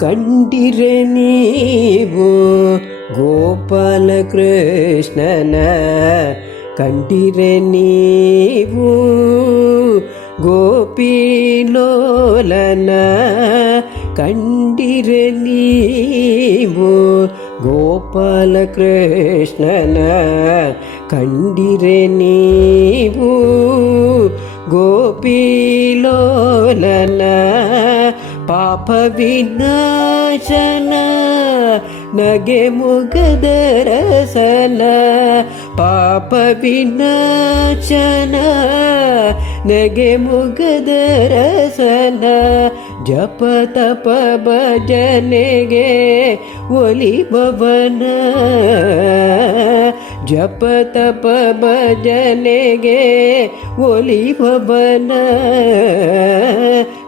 ಕಂಡಿರೆ ನೀವು ಗೋಪಾಲ ಕೃಷ್ಣನ ಕಂಡಿರೆ ನೀವು ಗೋಪಿಲೋಲನ ಕಂಡಿರೆ ನೀವು ಗೋಪಾಲ ಕೃಷ್ಣನ ಕಂಡಿರೆ ನೀವು ಗೋಪಿಲೋಲನ पापविनाशन नगे मुगदरसल पापविनाशन नगे मुगदरसल जप तप न ओलि भवन जप तप भजल ओलि भवन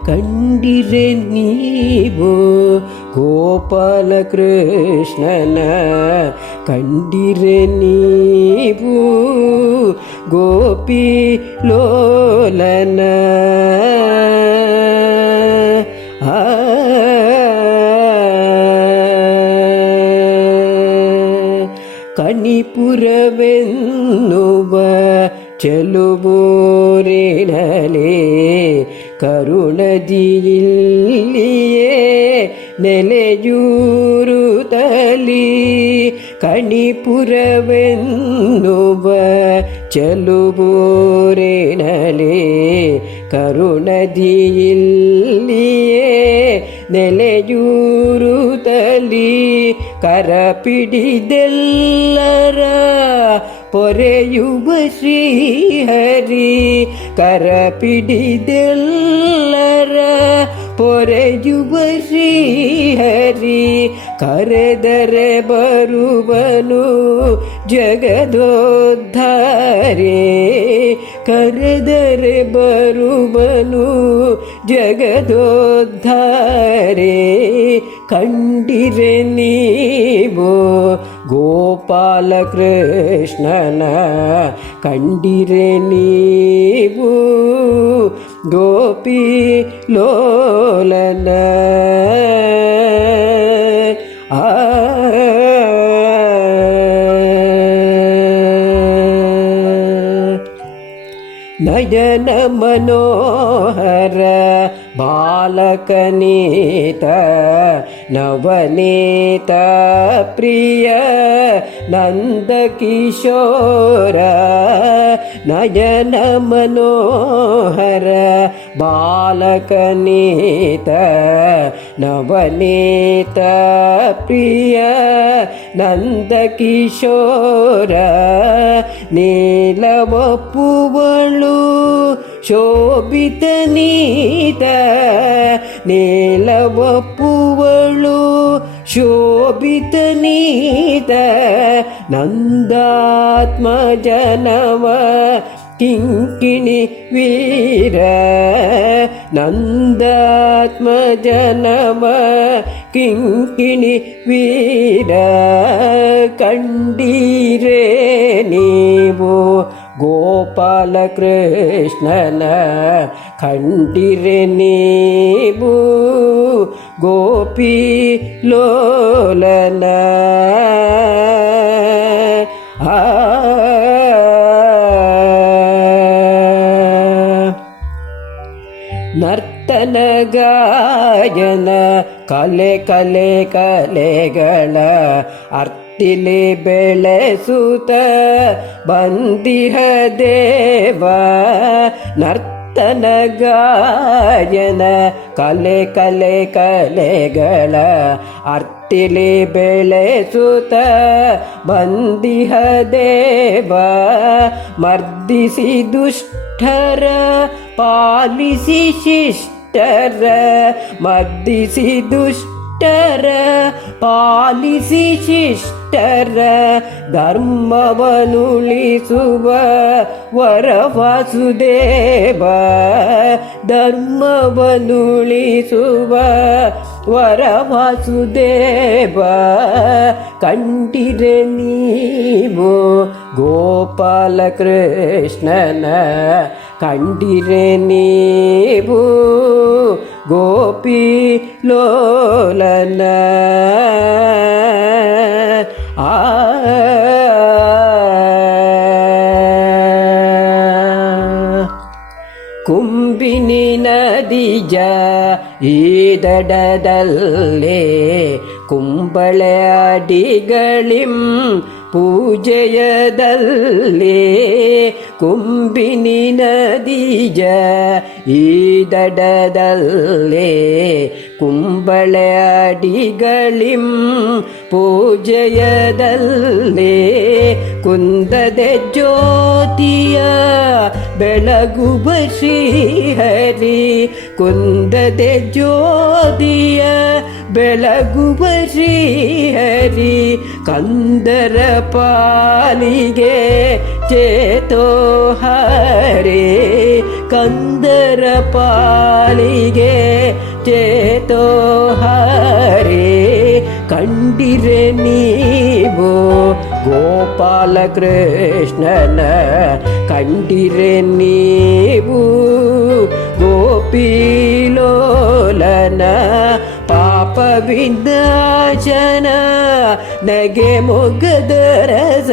ಕಂಡಿರೆ ನೀವು ಗೋಪಾಲ ಕೃಷ್ಣನ ಕಂಡಿರೆ ನೀವು ಗೋಪಿ ಲೋಲನ ಆ ಕಣಿಪುರವೆನ್ನುವ ಚೆಲುಬೋರಿನಲೆ ಕರುಣದಿಲ್ಲಿಯೇ ನೆಲೆಯೂರುತ್ತಲಿ ಕಣಿಪುರವೆನ್ನುವ ಚೆಲುಬೋರಿನಲೆ ಕರುಣದಿಲ್ಲಿಯೇ ನೆಲೆಯೂರುತ್ತಲಿ ಕರಪಿಡಿದೆಲ್ಲರ ಪೊರೆಯುವ ಶ್ರೀಹರಿ ಕರಪಿಡಿದೆಲ್ಲರ ಪೊರೆಯುವ ಶ್ರೀಹರಿ ಕರೆದರೆ ಬರುವನು ಜಗದೋದ್ಧಾರೆ. ಕರೆದರೆ ಬರುವನು ಜಗದೋದ್ಧಾರೆ. ಕಂಡಿರೆ ನೀವು ಗೋಪಾಲ ಕೃಷ್ಣನ ಕಂಡಿರೆ ನೀವು ഗോപി ലോലന ആ. നയന മനോഹര बालकनीत नवनीत प्रिय नन्दकिशोर नयन मनोहर बालकनीत नवनीत प्रिय नन्दकिशोर नीलवपुवळु ಶೋಭಿತ ನೀತ ನೀಲವಪ್ಪುವಳು ಶೋಭಿತ ನೀತ ನಂದಾತ್ಮ ಜನವ ಕಿಂಕಿಣಿ ವೀರ ನಂದಾತ್ಮ ಜನವ ಕಿಂಕಿಣಿ ವೀರ ಕಂಡೀರೇ ನೀವು ಗೋಪಾಲ ಕೃಷ್ಣನ ಕಂಡಿರೆ ನೀವು ಗೋಪಿ ಲೋಲನ ಆ ನರ್ತನ ಗಾಯನ ಕಲೆ ಕಲೆ ಕಲೆಗಳ ಅರ್ತಿಲಿ ಬೆಳೆಸುತ್ತ ಬಂದಿಹ ದೇವ, ನರ್ತನ ಗಾಯನ, ಕಲೆ ಕಲೆ ಕಲೆಗಳ ಅರ್ತಿಲಿ ಬೆಳೆಸುತ್ತ ಬಂದಿಹ ದೇವ, ಮರ್ದಿಸಿ ದುಷ್ಟರ, ಪಾಲಿಸಿ ಶಿಷ್ಟರ, ಮರ್ದಿಸಿ ದುಷ್ಟರ ಪಾಲಿಸಿ ಶಿಷ್ಟರ ಧರ್ಮವನುಳಿಸುವ ವರ ವಾಸುದೇವ ಧರ್ಮವನುಳಿಸುವ ವರ ವಾಸುದೇವ ಕಂಡಿರೆ ನೀವು ಗೋಪಾಲ ಕೃಷ್ಣನ ಕಂಡಿರೆ ನೀವು ಗೋಪಿ ಲೋಲನ ಆ ಕುಂಬಿನಿ ನದಿಜ ಈ ದಡದಲ್ಲೇ ಕುಂಬಳೆ ಅಡಿಗಳಿಂ ಪೂಜೆಯದಲ್ಲೇ ಕುಂಬಿನಿ ನದಿಜ ಈ ದಡದಲ್ಲೇ ಕುಂಬಳೆ ಅಡಿಗಳಿಂ ಪೂಜೆಯದಲ್ಲೇ ಕುಂದದೆ ಜ್ಯೋತಿಯ ಬೆಳಗುವ ಶ್ರೀಹರಿ ಕುಂದದೆ ಜ್ಯೋತಿಯ ಬೆಳಗುವ ಶ್ರೀಹರಿ ಕಂದರ ಪಾಲಿಗೆ ಚೇತೋ ಹರೇ ಕಂದರ ಪಾಲಿಗೆ ಚೇತೋ ಹರೇ ಕಂಡಿರೆ ನೀವು ಗೋಪಾಲಕೃಷ್ಣನ ಕಂಡಿರೆ ನೀವು ಗೋಪಿಲೋಲನ ಪಾಪ ವಿನಾಶನ ನಗೆ ಮೊಗದ ರಸ